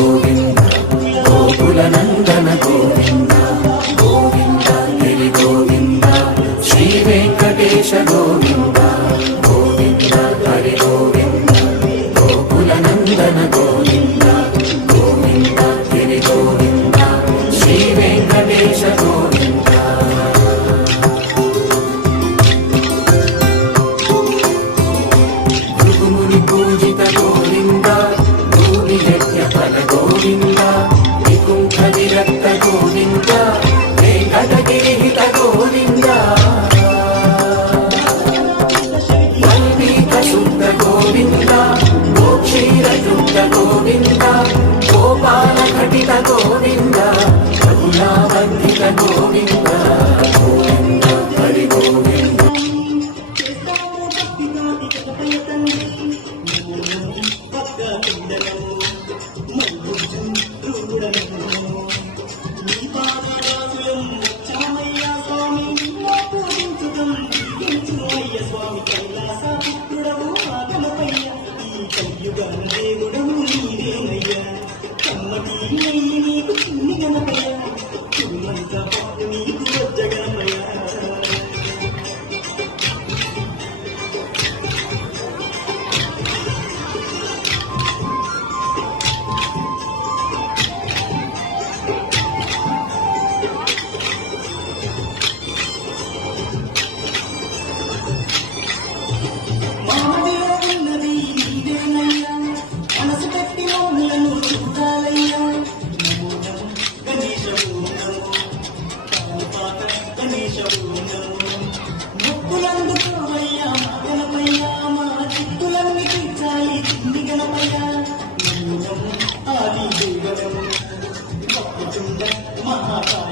గోవింద గోకుల నందన గోవింద గోవింద గిరి గోవింద శ్రీ వెంకటేశ గోవింద గోవింద హరి గోవింద గోకుల నందన గోవింద గోవింద గిరి గోవింద శ్రీ వెంకటేశ గోవింద భృగుముని పూజిత గోవింద భూమి యజ్ఞ ఫల గోవింద వికుంఠ విరక్త గోవింద వెంకటగిరిహిత గోవింద వల్మీక శుద్ధ గోవింద గోక్షీర శుద్ధ గోవింద గోపాల ఘటిత గోవింద రఘునావర్ధిత గోవింద గోవింద హరి గోవింద మహాకాళ